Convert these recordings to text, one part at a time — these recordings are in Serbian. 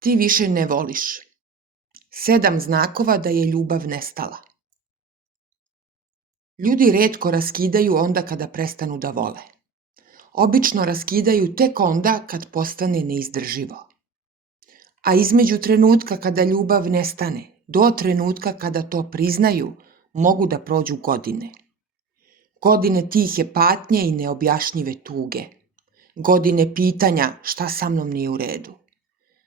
Ti više ne voliš. 7 znakova da je ljubav nestala. Ljudi retko raskidaju onda kada prestanu da vole. Obično raskidaju tek onda kad postane neizdrživo. A između trenutka kada ljubav nestane do trenutka kada to priznaju, mogu da prođu godine. Godine tihe patnje i neobjašnjive tuge. Godine pitanja šta sa mnom nije u redu.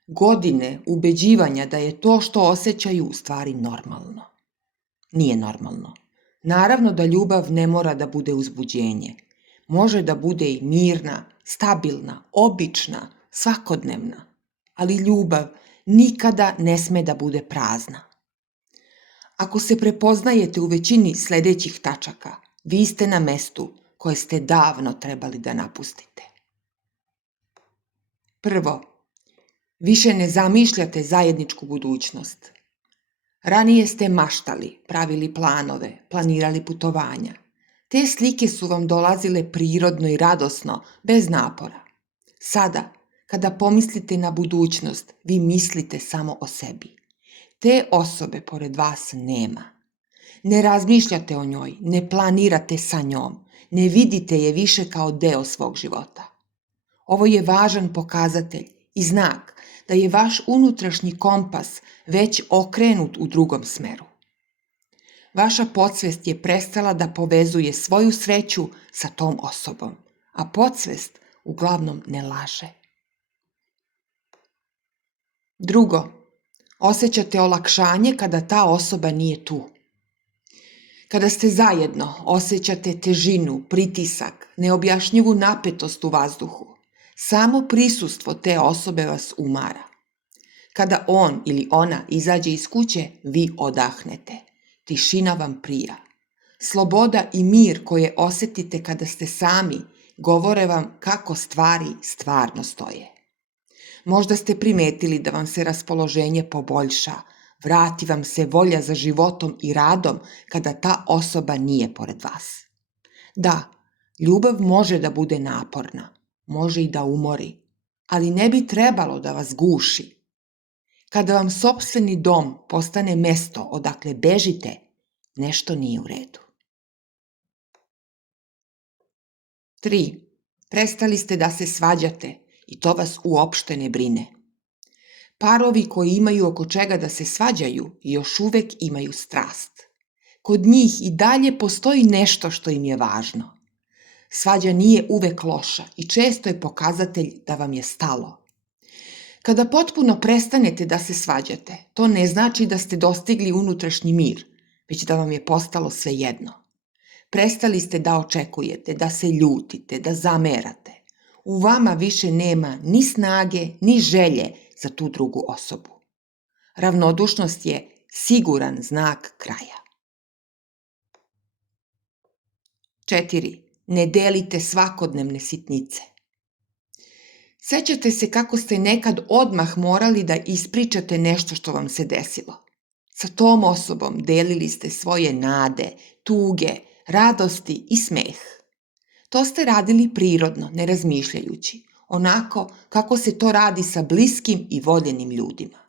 Godine ubeđivanja da je to što osjećaju u stvari normalno. Nije normalno. Naravno da ljubav ne mora da bude uzbuđenje. Može da bude i mirna, stabilna, obična, svakodnevna. Ali ljubav nikada ne sme da bude prazna. Ako se prepoznajete u većini sledećih tačaka, vi ste na mestu koje ste davno trebali da napustite. Prvo, više ne zamišljate zajedničku budućnost. Ranije ste maštali, pravili planove, planirali putovanja. Te slike su vam dolazile prirodno i radosno, bez napora. Sada, kada pomislite na budućnost, vi mislite samo o sebi. Te osobe pored vas nema. Ne razmišljate o njoj, ne planirate sa njom, ne vidite je više kao deo svog života. Ovo je važan pokazatelj i znak da je vaš unutrašnji kompas već okrenut u drugom smeru. Vaša podsvest je prestala da povezuje svoju sreću sa tom osobom, a podsvest uglavnom ne laže. Drugo, osjećate olakšanje kada ta osoba nije tu. Kada ste zajedno, osjećate težinu, pritisak, neobjašnjivu napetost u vazduhu. Samo prisustvo te osobe vas umara. Kada on ili ona izađe iz kuće, vi odahnete. Tišina vam prija. Sloboda i mir koje osjetite kada ste sami govore vam kako stvari stvarno stoje. Možda ste primetili da vam se raspoloženje poboljša, vrati vam se volja za životom i radom kada ta osoba nije pored vas. Da, ljubav može da bude naporna, može i da umori, ali ne bi trebalo da vas guši. Kada vam sopstveni dom postane mesto odakle bežite, nešto nije u redu. 3. Prestali ste da se svađate i to vas uopšte ne brine. Parovi koji imaju oko čega da se svađaju još uvek imaju strast. Kod njih i dalje postoji nešto što im je važno. Svađa nije uvek loša i često je pokazatelj da vam je stalo. Kada potpuno prestanete da se svađate, to ne znači da ste dostigli unutrašnji mir, već da vam je postalo svejedno. Prestali ste da očekujete, da se ljutite, da zamerate. U vama više nema ni snage, ni želje za tu drugu osobu. Ravnodušnost je siguran znak kraja. 4. Ne delite svakodnevne sitnice. Sećate se kako ste nekad odmah morali da ispričate nešto što vam se desilo. Sa tom osobom delili ste svoje nade, tuge, radosti i smeh. To ste radili prirodno, ne razmišljajući, onako kako se to radi sa bliskim i voljenim ljudima.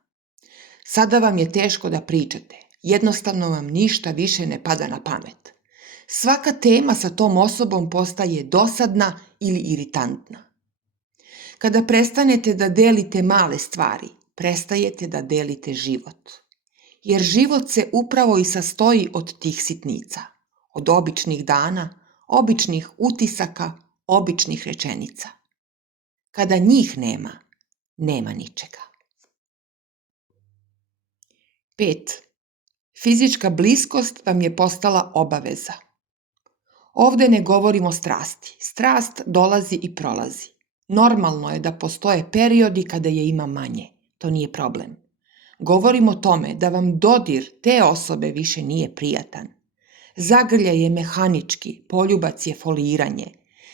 Sada vam je teško da pričate, jednostavno vam ništa više ne pada na pamet. Svaka tema sa tom osobom postaje dosadna ili iritantna. Kada prestanete da delite male stvari, prestajete da delite život. Jer život se upravo i sastoji od tih sitnica, od običnih dana, običnih utisaka, običnih rečenica. Kada njih nema, nema ničega. 5. Fizička bliskost vam je postala obaveza. Ovde ne govorimo o strasti. Strast dolazi i prolazi. Normalno je da postoje periodi kada je ima manje. To nije problem. Govorimo o tome da vam dodir te osobe više nije prijatan. Zagrljaj je mehanički, poljubac je foliranje.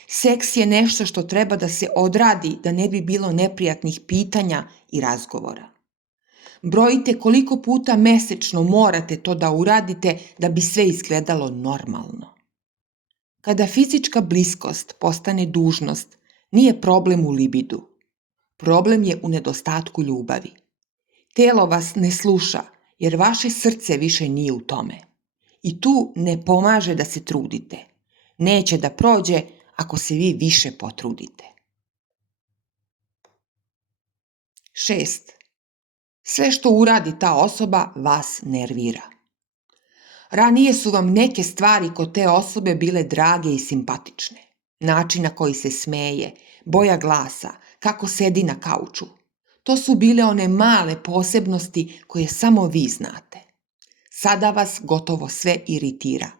Seks je nešto što treba da se odradi da ne bi bilo neprijatnih pitanja i razgovora. Brojite koliko puta mesečno morate to da uradite da bi sve izgledalo normalno. Kada fizička bliskost postane dužnost, nije problem u libidu. Problem je u nedostatku ljubavi. Telo vas ne sluša jer vaše srce više nije u tome. I tu ne pomaže da se trudite. Neće da prođe ako se vi više potrudite. 6. Sve što uradi ta osoba vas nervira. Ranije su vam neke stvari kod te osobe bile drage i simpatične. Način na koji se smeje, boja glasa, kako sedi na kauču. To su bile one male posebnosti koje samo vi znate. Sada vas gotovo sve iritira.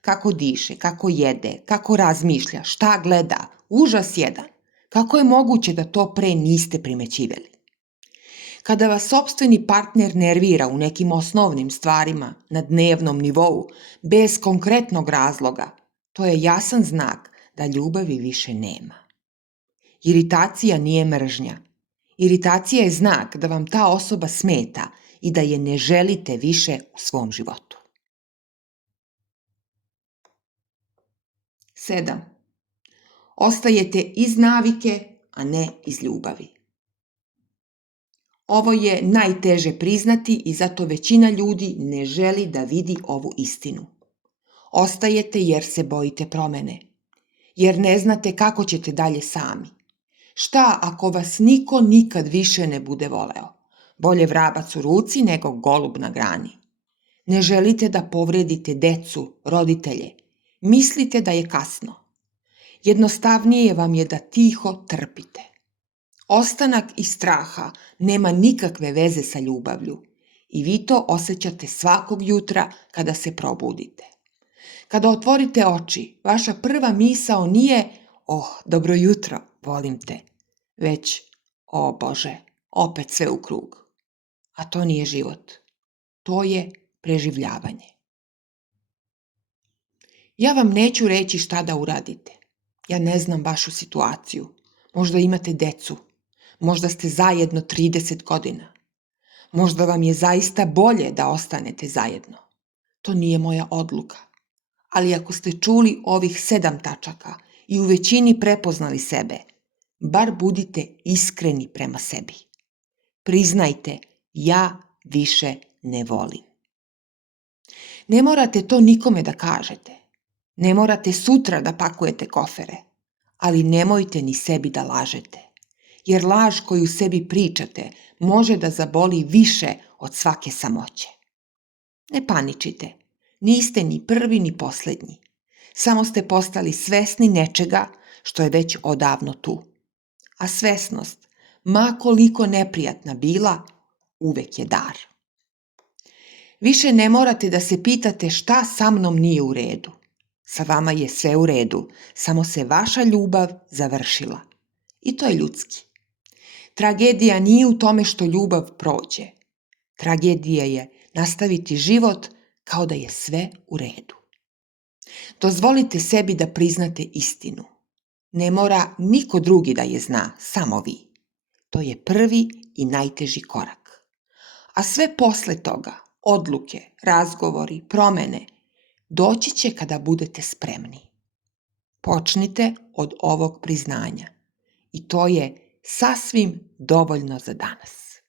Kako diše, kako jede, kako razmišlja, šta gleda, užas jedan. Kako je moguće da to pre niste primećivali? Kada vas sopstveni partner nervira u nekim osnovnim stvarima na dnevnom nivou, bez konkretnog razloga, to je jasan znak da ljubavi više nema. Iritacija nije mržnja. Iritacija je znak da vam ta osoba smeta i da je ne želite više u svom životu. 7. Ostajete iz navike, a ne iz ljubavi. Ovo je najteže priznati i zato većina ljudi ne želi da vidi ovu istinu. Ostajete jer se bojite promene, jer ne znate kako ćete dalje sami. Šta ako vas niko nikad više ne bude voleo? Bolje vrabac u ruci nego golub na grani. Ne želite da povredite decu, roditelje. Mislite da je kasno. Jednostavnije vam je da tiho trpite. Ostanak iz straha nema nikakve veze sa ljubavlju i vi to osjećate svakog jutra kada se probudite. Kada otvorite oči, vaša prva misao nije dobro jutro, volim te, već Bože, opet sve u krug. A to nije život. To je preživljavanje. Ja vam neću reći šta da uradite. Ja ne znam vašu situaciju. Možda imate decu. Možda ste zajedno 30 godina. Možda vam je zaista bolje da ostanete zajedno. To nije moja odluka. Ali ako ste čuli ovih 7 tačaka i u većini prepoznali sebe, bar budite iskreni prema sebi. Priznajte, ja više ne volim. Ne morate to nikome da kažete. Ne morate sutra da pakujete kofere, ali nemojte ni sebi da lažete. Jer laž koju sebi pričate može da zaboli više od svake samoće. Ne paničite, niste ni prvi ni poslednji. Samo ste postali svesni nečega što je već odavno tu. A svesnost, ma koliko neprijatna bila, uvek je dar. Više ne morate da se pitate šta sa mnom nije u redu. Sa vama je sve u redu, samo se vaša ljubav završila. I to je ljudski. Tragedija nije u tome što ljubav prođe. Tragedija je nastaviti život kao da je sve u redu. Dozvolite sebi da priznate istinu. Ne mora niko drugi da je zna, samo vi. To je prvi i najteži korak. A sve posle toga, odluke, razgovori, promene, doći će kada budete spremni. Počnite od ovog priznanja. I to je sasvim dovoljno za danas.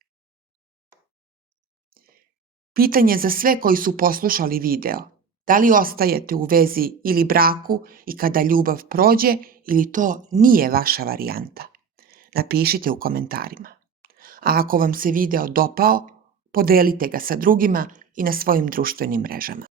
Pitanje za sve koji su poslušali video. Da li ostajete u vezi ili braku i kada ljubav prođe ili to nije vaša varijanta? Napišite u komentarima. A ako vam se video dopao, podelite ga sa drugima i na svojim društvenim mrežama.